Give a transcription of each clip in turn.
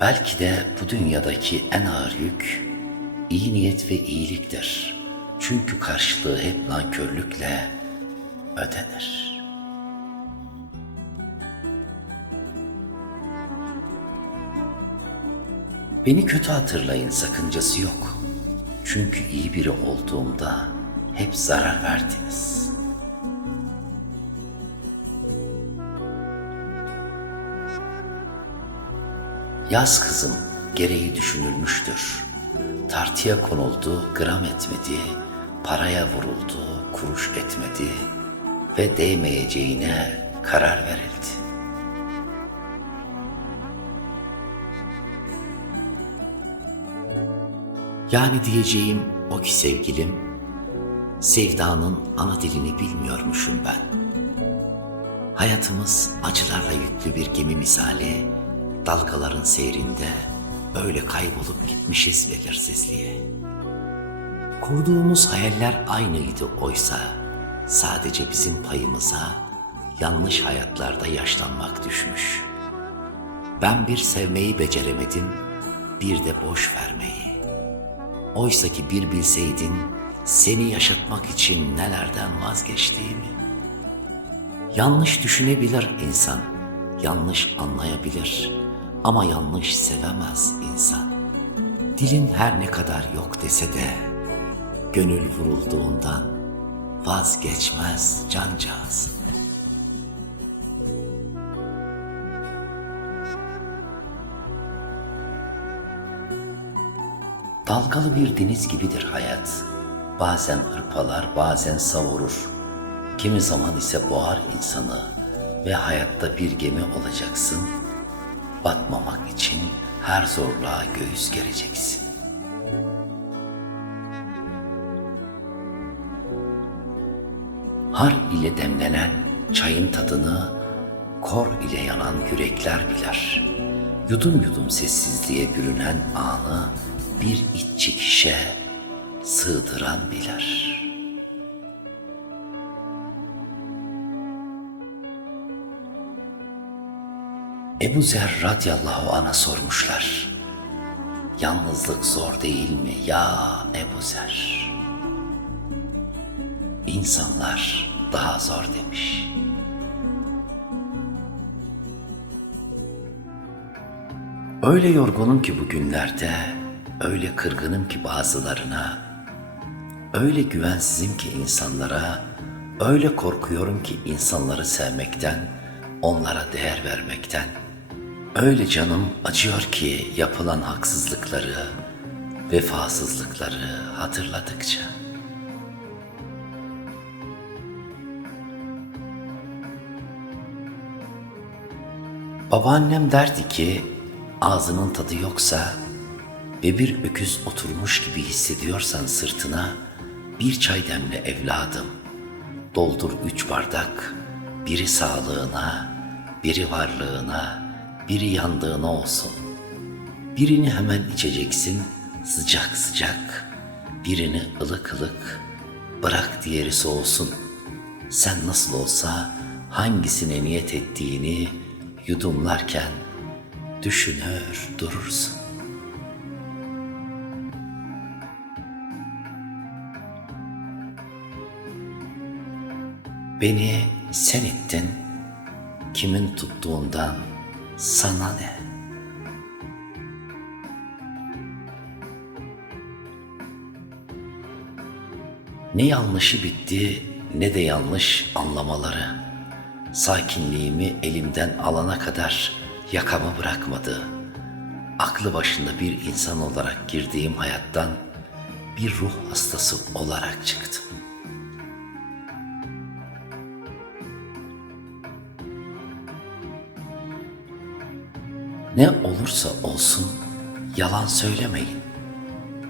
Belki de bu dünyadaki en ağır yük iyi niyet ve iyiliktir. Çünkü karşılığı hep nankörlükle ödenir. Beni kötü hatırlayın, sakıncası yok. Çünkü iyi biri olduğumda hep zarar verdiniz. Yaz kızım gereği düşünülmüştür. Tartıya konuldu, gram etmedi, paraya vuruldu, kuruş etmedi ve değmeyeceğine karar verildi. Yani diyeceğim o ki sevgilim, sevdanın ana dilini bilmiyormuşum ben. Hayatımız acılarla yüklü bir gemi misali, dalgaların seyrinde öyle kaybolup gitmişiz belirsizliğe. Kurduğumuz hayaller aynıydı oysa, sadece bizim payımıza yanlış hayatlarda yaşlanmak düşmüş. Ben bir sevmeyi beceremedim, bir de boş vermeyi. Oysa ki bir bilseydin seni yaşatmak için nelerden vazgeçtiğimi. Yanlış düşünebilir insan, yanlış anlayabilir ama yanlış sevemez insan. Dilin her ne kadar yok dese de gönül vurulduğundan vazgeçmez cancağız. Dalgalı bir deniz gibidir hayat. Bazen hırpalar, bazen savurur. Kimi zaman ise boğar insanı ve hayatta bir gemi olacaksın. Batmamak için her zorluğa göğüs gereceksin. Har ile demlenen çayın tadını kor ile yanan yürekler bilir. Yudum yudum sessizliğe bürünen anı bir iç çekişe sığdıran bilir. Ebu Zer radıyallahu anh'a sormuşlar. Yalnızlık zor değil mi ya Ebu Zer? İnsanlar daha zor demiş. Öyle yorgunum ki bugünlerde, öyle kırgınım ki bazılarına, öyle güvensizim ki insanlara, öyle korkuyorum ki insanları sevmekten, onlara değer vermekten. Öyle acıyor ki yapılan haksızlıkları, vefasızlıkları hatırladıkça. Babaannem derdi ki, ağzının tadı yoksa ve bir öküz oturmuş gibi hissediyorsan sırtına, bir çay demle evladım, doldur 3 bardak, biri sağlığına, biri varlığına, biri yandığına olsun. Birini hemen içeceksin, sıcak sıcak, birini ılık ılık, bırak diğeri soğusun. Sen nasıl olsa hangisine niyet ettiğini yudumlarken düşünür durursun. Beni sen ettin, kimin tuttuğundan sana ne? Ne yanlışı bitti ne de yanlış anlamaları. Sakinliğimi elimden alana kadar yakamı bırakmadı. Aklı başında bir insan olarak girdiğim hayattan bir ruh hastası olarak çıktım. Ne olursa olsun yalan söylemeyin.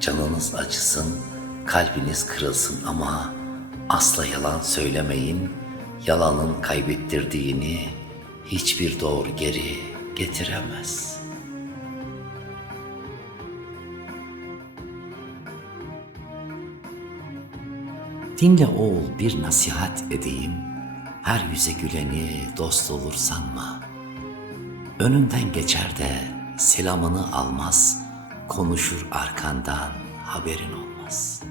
Canınız acısın, kalbiniz kırılsın ama asla yalan söylemeyin. Yalanın kaybettirdiğini hiçbir doğru geri getiremez. Dinle oğul, bir nasihat edeyim. Her yüze güleni dost olur sanma. Önünden geçer de selamını almaz, konuşur arkandan haberin olmaz.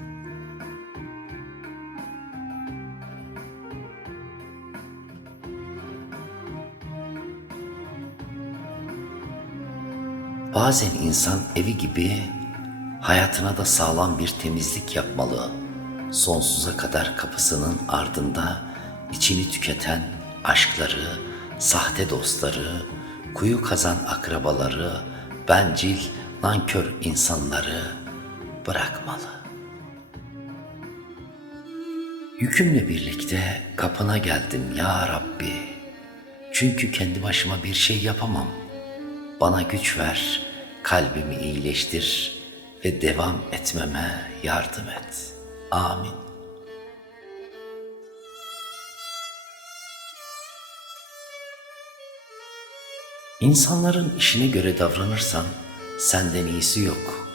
Bazen insan evi gibi hayatına da sağlam bir temizlik yapmalı. Sonsuza kadar kapısının ardında içini tüketen aşkları, sahte dostları, kuyu kazan akrabaları, bencil, nankör insanları bırakmalı. Yükümle birlikte kapına geldim ya Rabbi. Çünkü kendi başıma bir şey yapamam. Bana güç ver, kalbimi iyileştir ve devam etmeme yardım et. Amin. İnsanların işine göre davranırsan senden iyisi yok.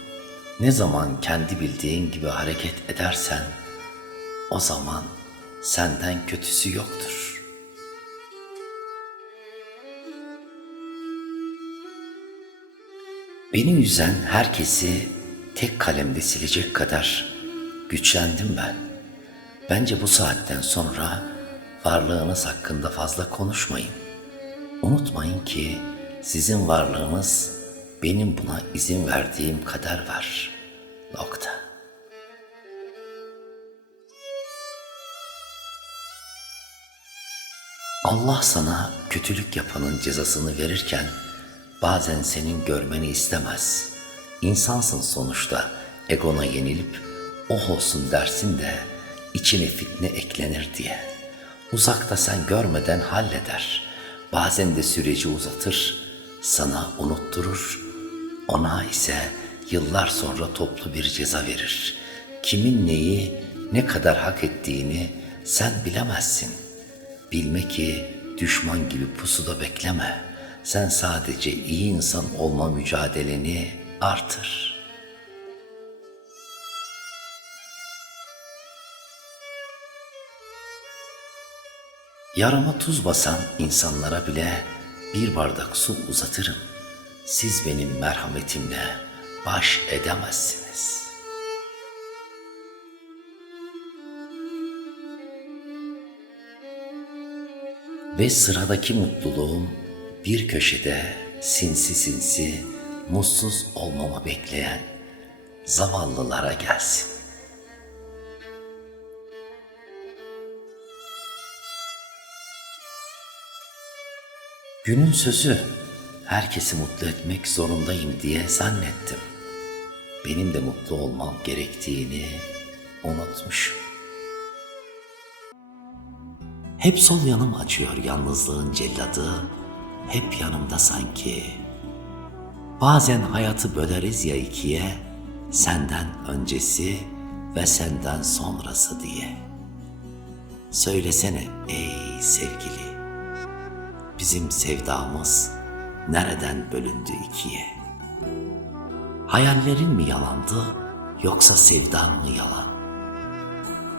Ne zaman kendi bildiğin gibi hareket edersen o zaman senden kötüsü yoktur. Beni üzen herkesi tek kalemde silecek kadar güçlendim ben. Bence bu saatten sonra varlığınız hakkında fazla konuşmayın. Unutmayın ki sizin varlığınız benim buna izin verdiğim kadar var. Nokta. Allah sana kötülük yapanın cezasını verirken bazen senin görmeni istemez. İnsansın sonuçta, egona yenilip oh olsun dersin de içine fitne eklenir diye. Uzakta sen görmeden halleder. Bazen de süreci uzatır, sana unutturur. Ona ise yıllar sonra toplu bir ceza verir. Kimin neyi, ne kadar hak ettiğini sen bilemezsin. Bilme ki düşman gibi pusuda bekleme. Sen sadece iyi insan olma mücadeleni artır. Yarama tuz basan insanlara bile bir bardak su uzatırım. Siz benim merhametimle baş edemezsiniz. Ve sıradaki mutluluğum bir köşede sinsi sinsi mutsuz olmamı bekleyen zavallılara gelsin. Günün sözü, herkesi mutlu etmek zorundayım diye zannettim. Benim de mutlu olmam gerektiğini unutmuşum. Hep sol yanım acıyor yalnızlığın celladı, hep yanımda sanki. Bazen hayatı böleriz ya ikiye, senden öncesi ve senden sonrası diye. Söylesene ey sevgili, bizim sevdamız nereden bölündü ikiye? Hayallerin mi yalandı yoksa sevdan mı yalan?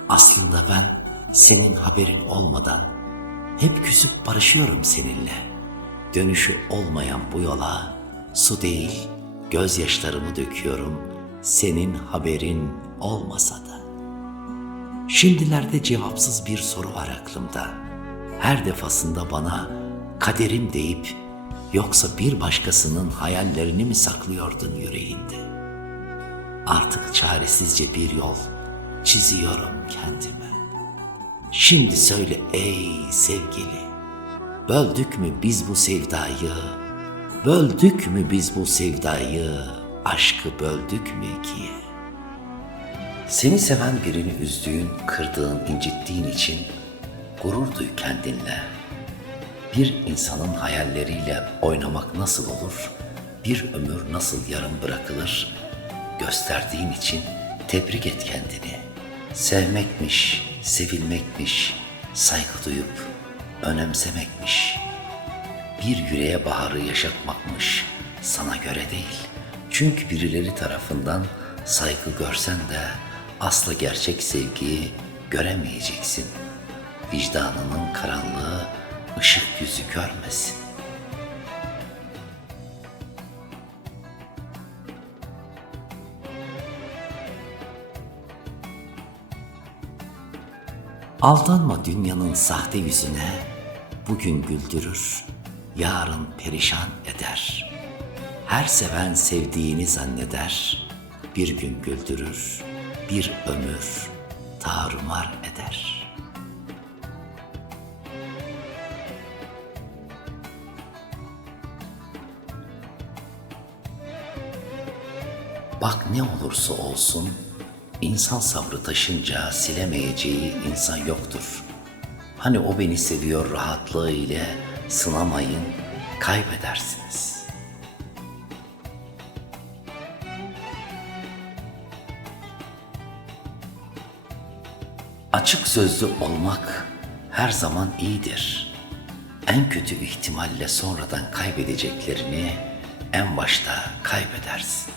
Aslında ben senin haberin olmadan hep küsüp barışıyorum seninle. Dönüşü olmayan bu yola su değil gözyaşlarımı döküyorum senin haberin olmasa da. Şimdilerde cevapsız bir soru var aklımda. Her defasında bana kaderim deyip yoksa bir başkasının hayallerini mi saklıyordun yüreğinde? Artık çaresizce bir yol çiziyorum kendime. Şimdi söyle ey sevgili, böldük mü biz bu sevdayı, böldük mü biz bu sevdayı, aşkı böldük mü ikiye? Seni seven birini üzdüğün, kırdığın, incittiğin için gurur duy kendinle. Bir insanın hayalleriyle oynamak nasıl olur, bir ömür nasıl yarım bırakılır, gösterdiğin için tebrik et kendini. Sevmekmiş, sevilmekmiş, saygı duyup önemsemekmiş. Bir yüreğe baharı yaşatmakmış, sana göre değil. Çünkü birileri tarafından saygı görsen de asla gerçek sevgiyi göremeyeceksin. Vicdanının karanlığı ışık yüzü görmesin. Aldanma dünyanın sahte yüzüne, bugün güldürür, yarın perişan eder. Her seven sevdiğini zanneder, bir gün güldürür, bir ömür tarumar eder. Bak ne olursa olsun, insan sabrı taşınca silemeyeceği insan yoktur. Hani o beni seviyor rahatlığı ile sınamayın, kaybedersiniz. Açık sözlü olmak her zaman iyidir. En kötü ihtimalle sonradan kaybedeceklerini en başta kaybedersin.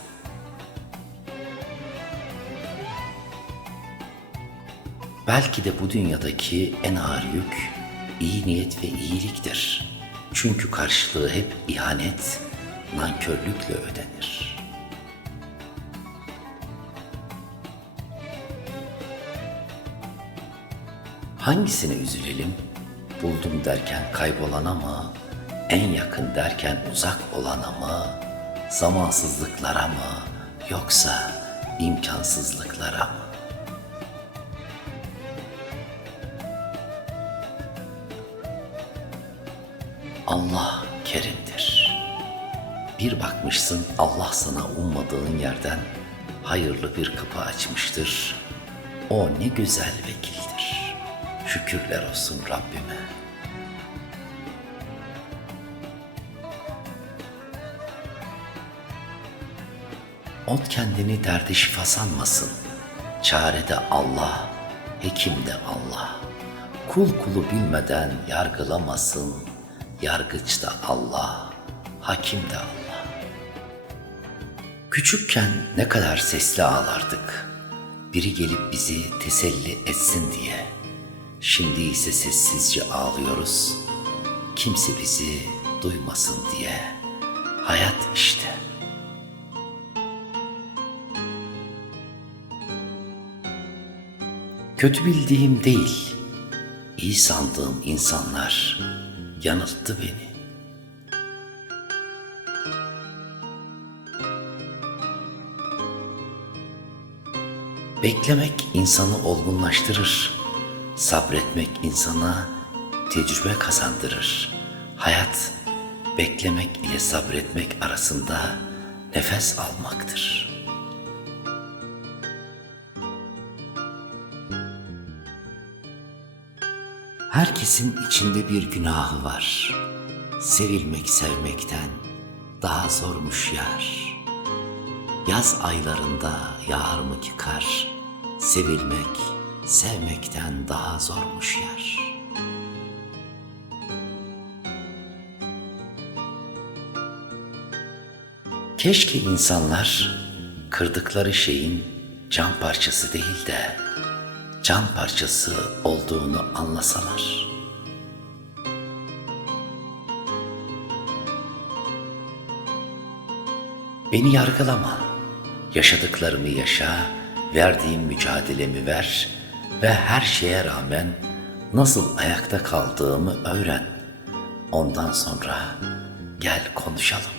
Belki de bu dünyadaki en ağır yük iyi niyet ve iyiliktir. Çünkü karşılığı hep ihanet, nankörlükle ödenir. Hangisine üzülelim? Buldum derken kaybolana mı? En yakın derken uzak olana mı? Zamansızlıklara mı? Yoksa imkansızlıklara mı? Allah kerimdir. Bir bakmışsın Allah sana ummadığın yerden hayırlı bir kapı açmıştır. O ne güzel vekildir. Şükürler olsun Rabbime. Ot kendini derdi şifa sanmasın. Çare de Allah, hekim de Allah. Kul kulu bilmeden yargılamasın. Yargıç da Allah, hakim de Allah. Küçükken ne kadar sesli ağlardık. Biri gelip bizi teselli etsin diye. Şimdi ise sessizce ağlıyoruz. Kimse bizi duymasın diye. Hayat işte. Kötü bildiğim değil, iyi sandığım insanlar yanılttı beni. Beklemek insanı olgunlaştırır. Sabretmek insana tecrübe kazandırır. Hayat beklemek ile sabretmek arasında nefes almaktır. Herkesin içinde bir günahı var. Sevilmek sevmekten daha zormuş yar. Yaz aylarında yağar mı ki kar? Sevilmek sevmekten daha zormuş yar. Keşke insanlar kırdıkları şeyin can parçası değil de can parçası olduğunu anlasalar. Beni yargılama, yaşadıklarımı yaşa, verdiğim mücadelemi ver ve her şeye rağmen nasıl ayakta kaldığımı öğren. Ondan sonra gel konuşalım.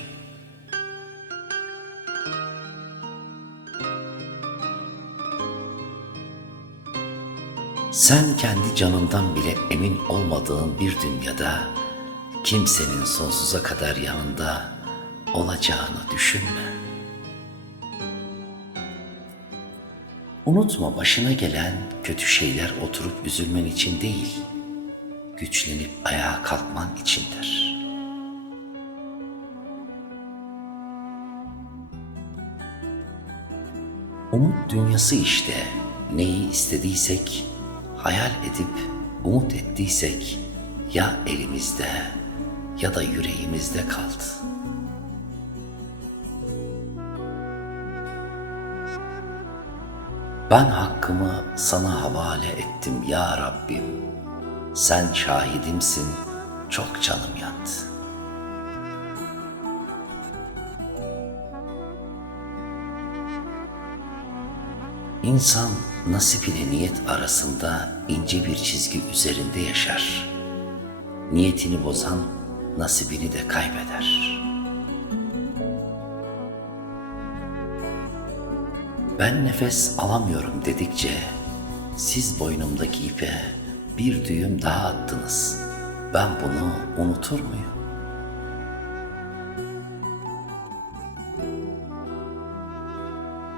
Sen kendi canından bile emin olmadığın bir dünyada kimsenin sonsuza kadar yanında olacağını düşünme. Unutma, başına gelen kötü şeyler oturup üzülmen için değil, güçlenip ayağa kalkman içindir. Umut dünyası işte. Neyi istediysek, hayal edip umut ettiysek ya elimizde ya da yüreğimizde kaldı. Ben hakkımı sana havale ettim ya Rabbim. Sen şahidimsin, çok canım yandı. İnsan nasip ile niyet arasında ince bir çizgi üzerinde yaşar. Niyetini bozan nasibini de kaybeder. Ben nefes alamıyorum dedikçe siz boynumdaki ipe bir düğüm daha attınız. Ben bunu unutur muyum?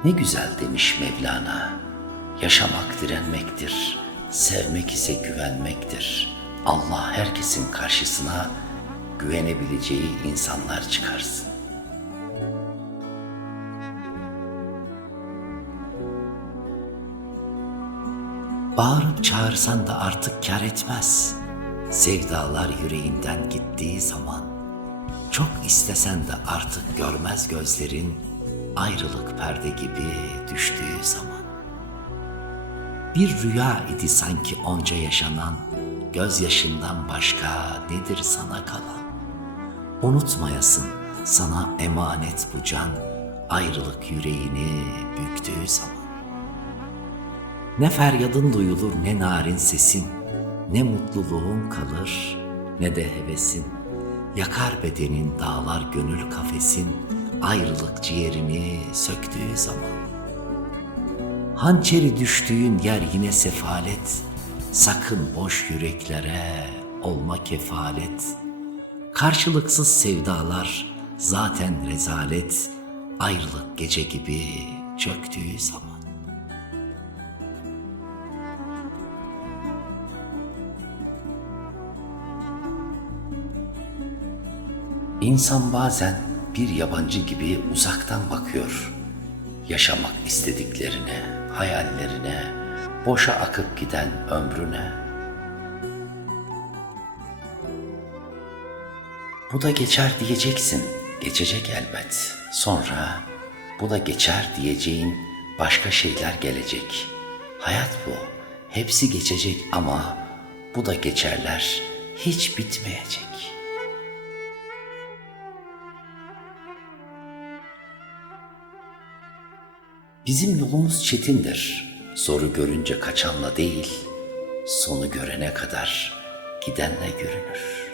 Ne güzel demiş Mevlana. Yaşamak direnmektir, sevmek ise güvenmektir. Allah herkesin karşısına güvenebileceği insanlar çıkarsın. Bağırıp çağırsan da artık kâr etmez. Sevdalar yüreğinden gittiği zaman, çok istesen de artık görmez gözlerin, ayrılık perde gibi düştüğü zaman. Bir rüya idi sanki onca yaşanan, gözyaşından başka nedir sana kalan? Unutmayasın sana emanet bu can, ayrılık yüreğini büktüğü zaman. Ne feryadın duyulur ne narin sesin, ne mutluluğun kalır ne de hevesin. Yakar bedenin dağlar gönül kafesin, ayrılık ciğerini söktüğü zaman. Hançeri düştüğün yer yine sefalet, sakın boş yüreklere olma kefalet. Karşılıksız sevdalar zaten rezalet, ayrılık gece gibi çöktüğü zaman. İnsan bazen bir yabancı gibi uzaktan bakıyor. Yaşamak istediklerine, hayallerine, boşa akıp giden ömrüne. Bu da geçer diyeceksin, geçecek elbet. Sonra bu da geçer diyeceğin başka şeyler gelecek. Hayat bu, hepsi geçecek ama bu da geçerler hiç bitmeyecek. Bizim yolumuz çetindir. Zoru görünce kaçanla değil, sonu görene kadar gidenle görünür.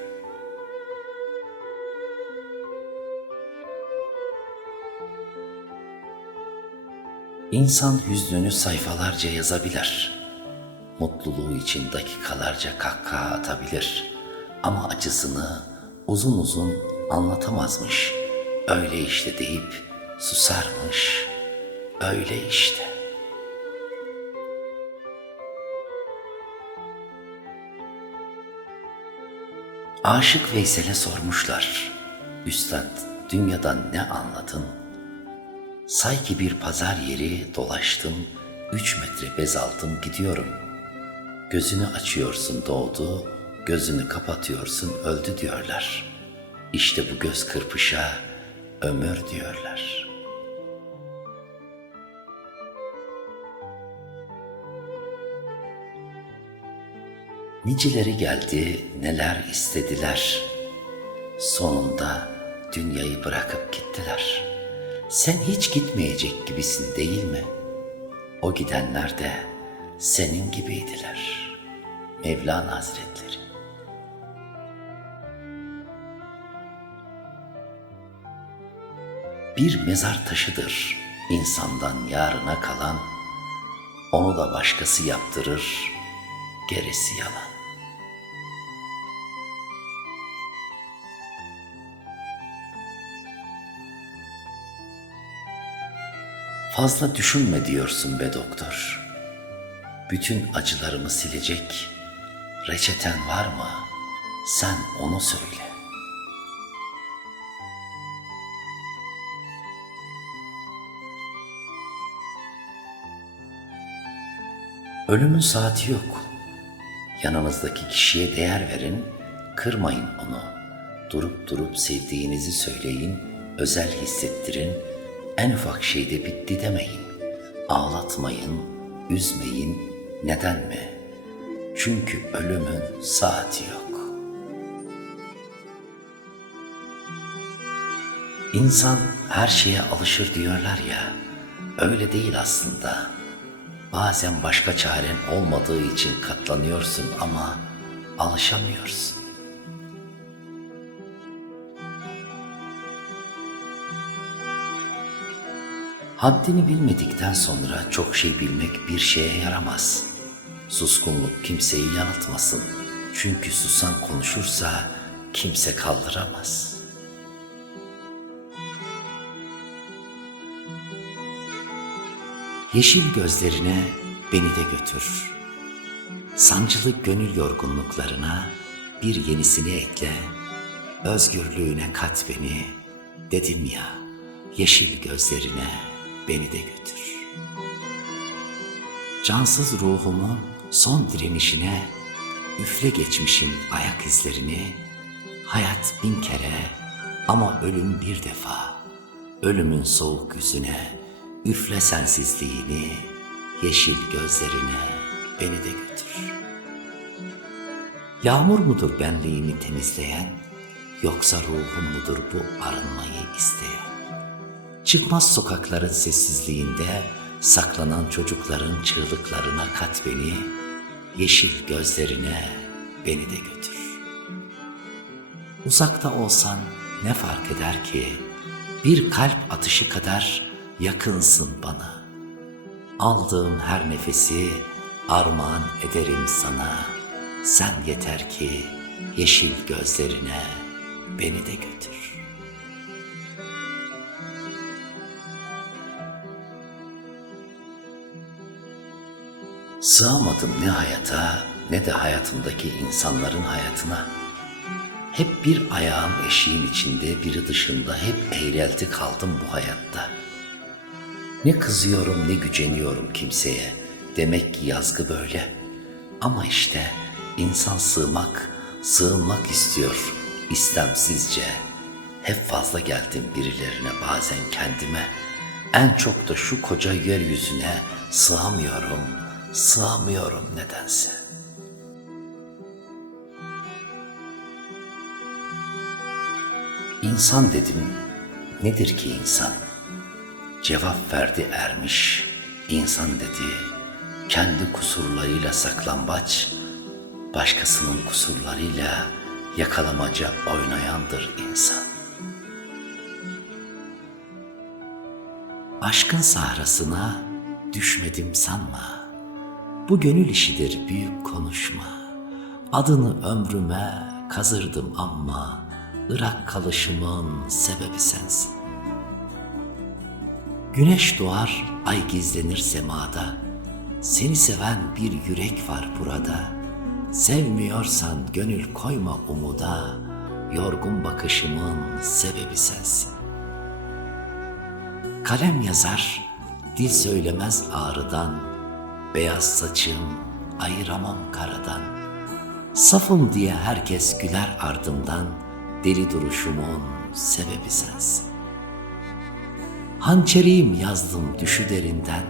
İnsan hüznünü sayfalarca yazabilir. Mutluluğu için dakikalarca kahkaha atabilir. Ama acısını uzun uzun anlatamazmış. Öyle işte deyip susarmış. Öyle işte. Aşık Veysel'e sormuşlar. Üstad, dünyadan ne anladın? Say ki bir pazar yeri dolaştım, 3 metre bez aldım gidiyorum. Gözünü açıyorsun doğdu, gözünü kapatıyorsun öldü diyorlar. İşte bu göz kırpışa ömür diyorlar. Niceleri geldi, neler istediler. Sonunda dünyayı bırakıp gittiler. Sen hiç gitmeyecek gibisin değil mi? O gidenler de senin gibiydiler. Mevlana Hazretleri. Bir mezar taşıdır insandan yarına kalan, onu da başkası yaptırır, gerisi yalan. Fazla düşünme diyorsun be doktor. Bütün acılarımı silecek reçeten var mı? Sen onu söyle. Ölümün saati yok. Yanınızdaki kişiye değer verin, kırmayın onu. Durup durup sevdiğinizi söyleyin, özel hissettirin. En ufak şeyde bitti demeyin. Ağlatmayın, üzmeyin. Neden mi? Çünkü ölümün saati yok. İnsan her şeye alışır diyorlar ya, öyle değil aslında. Bazen başka çaren olmadığı için katlanıyorsun ama alışamıyorsun. Haddini bilmedikten sonra çok şey bilmek bir şeye yaramaz. Suskunluk kimseyi yanıltmasın. Çünkü susan konuşursa kimse kaldıramaz. Yeşil gözlerine beni de götür. Sancılı gönül yorgunluklarına bir yenisini ekle. Özgürlüğüne kat beni, dedim ya, yeşil gözlerine beni de götür. Cansız ruhumun son direnişine üfle geçmişin ayak izlerini. Hayat 1000 kere ama ölüm bir defa. Ölümün soğuk yüzüne üfle sensizliğini, yeşil gözlerine beni de götür. Yağmur mudur benliğimi temizleyen, yoksa ruhum mudur bu arınmayı isteyen? Çıkmaz sokakların sessizliğinde saklanan çocukların çığlıklarına kat beni, yeşil gözlerine beni de götür. Uzakta olsan ne fark eder ki, bir kalp atışı kadar yakınsın bana. Aldığım her nefesi armağan ederim sana. Sen yeter ki yeşil gözlerine beni de götür. Sığamadım ne hayata ne de hayatımdaki insanların hayatına. Hep bir ayağım eşiğin içinde, biri dışında, hep eğrelti kaldım bu hayatta. Ne kızıyorum ne güceniyorum kimseye, demek ki yazgı böyle. Ama işte insan sığınmak istiyor istemsizce. Hep fazla geldim birilerine, bazen kendime. En çok da şu koca yeryüzüne sığamıyorum nedense. İnsan dedim, nedir ki insan? Cevap verdi ermiş, insan dedi, kendi kusurlarıyla saklambaç, başkasının kusurlarıyla yakalamaca oynayandır insan. Aşkın sahrasına düşmedim sanma, bu gönül işidir büyük konuşma. Adını ömrüme kazırdım ama ırak kalışımın sebebi sensin. Güneş doğar, ay gizlenir semada. Seni seven bir yürek var burada. Sevmiyorsan gönül koyma umuda. Yorgun bakışımın sebebi sensin. Kalem yazar, dil söylemez ağrıdan. Beyaz saçım ayıramam karadan. Safım diye herkes güler ardımdan. Deli duruşumun sebebi sensin. Hançeriyim yazdım düşü derinden,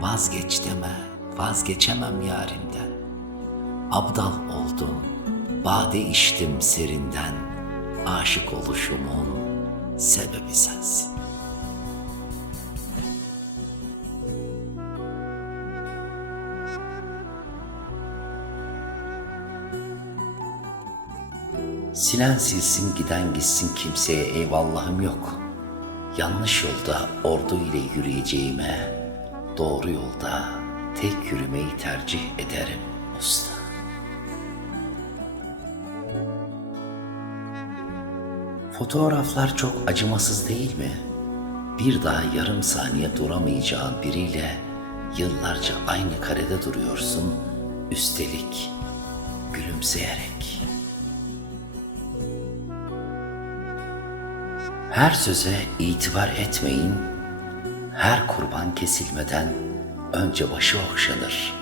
vazgeç deme, vazgeçemem yarinden. Abdal oldum, bade içtim serinden, aşık oluşumun sebebi sensin. Silen silsin giden gitsin, kimseye eyvallahım yok. Yanlış yolda ordu ile yürüyeceğime, doğru yolda tek yürümeyi tercih ederim usta. Fotoğraflar çok acımasız değil mi? Bir daha yarım saniye duramayacağın biriyle yıllarca aynı karede duruyorsun, üstelik gülümseyerek. Her söze itibar etmeyin, her kurban kesilmeden önce başı okşanır.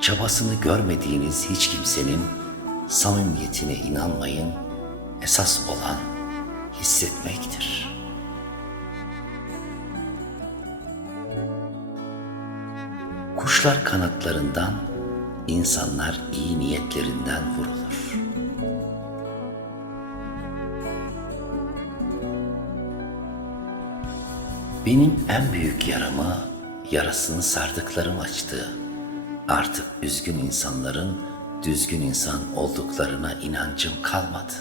Çabasını görmediğiniz hiç kimsenin samimiyetine inanmayın, esas olan hissetmektir. Kuşlar kanatlarından, insanlar iyi niyetlerinden vurulur. Benim en büyük yaramı yarasını sardıklarım açtı. Artık üzgün insanların düzgün insan olduklarına inancım kalmadı.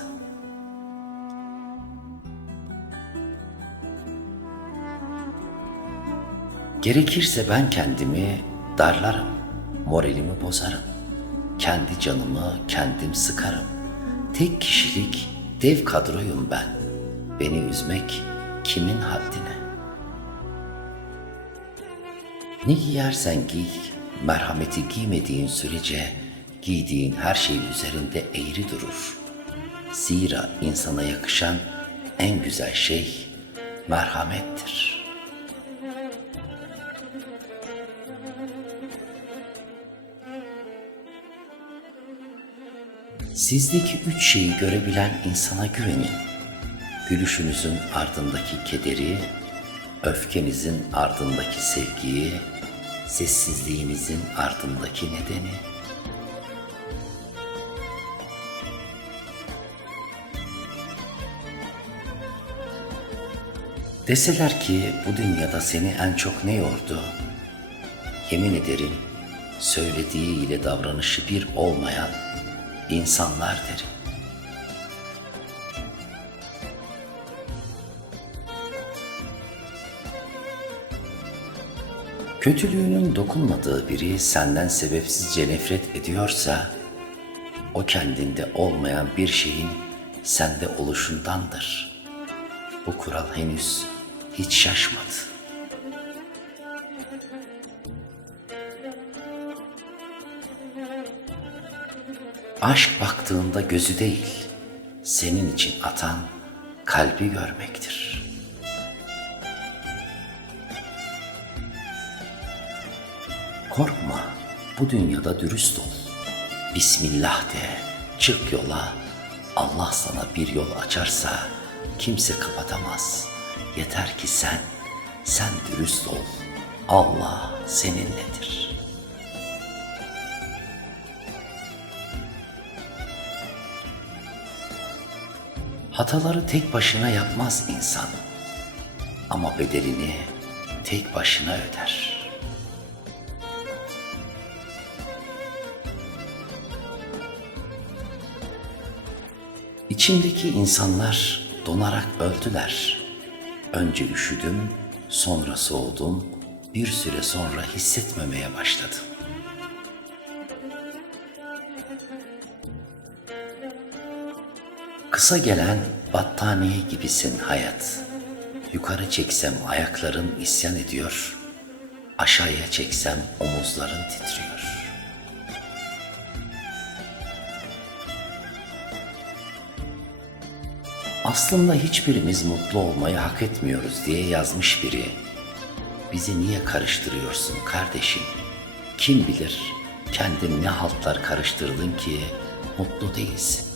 Gerekirse ben kendimi darlarım, moralimi bozarım. Kendi canımı kendim sıkarım. Tek kişilik dev kadroyum ben. Beni üzmek kimin haddine? Ne giyersen giy, merhameti giymediğin sürece giydiğin her şey üzerinde eğri durur. Zira insana yakışan en güzel şey merhamettir. Sizdeki 3 şeyi görebilen insana güvenin. Gülüşünüzün ardındaki kederi, öfkenizin ardındaki sevgiyi, sessizliğinizin ardındaki nedeni. Deseler ki bu dünyada seni en çok ne yordu? Yemin ederim söylediği ile davranışı bir olmayan insanlar derim. Kötülüğünün dokunmadığı biri senden sebepsizce nefret ediyorsa, o kendinde olmayan bir şeyin sende oluşundandır. Bu kural henüz hiç şaşmadı. Aşk baktığında gözü değil, senin için atan kalbi görmektir. Korkma, bu dünyada dürüst ol. Bismillah de, çık yola. Allah sana bir yol açarsa kimse kapatamaz. Yeter ki sen dürüst ol. Allah seninledir. Hataları tek başına yapmaz insan. Ama bedelini tek başına öder. İçimdeki insanlar donarak öldüler. Önce üşüdüm, sonra soğudum, bir süre sonra hissetmemeye başladım. Kısa gelen battaniye gibisin hayat. Yukarı çeksem ayakların isyan ediyor, aşağıya çeksem omuzların titriyor. Aslında hiçbirimiz mutlu olmayı hak etmiyoruz diye yazmış biri. Bizi niye karıştırıyorsun kardeşim? Kim bilir kendin ne haltlar karıştırdın ki mutlu değilsin.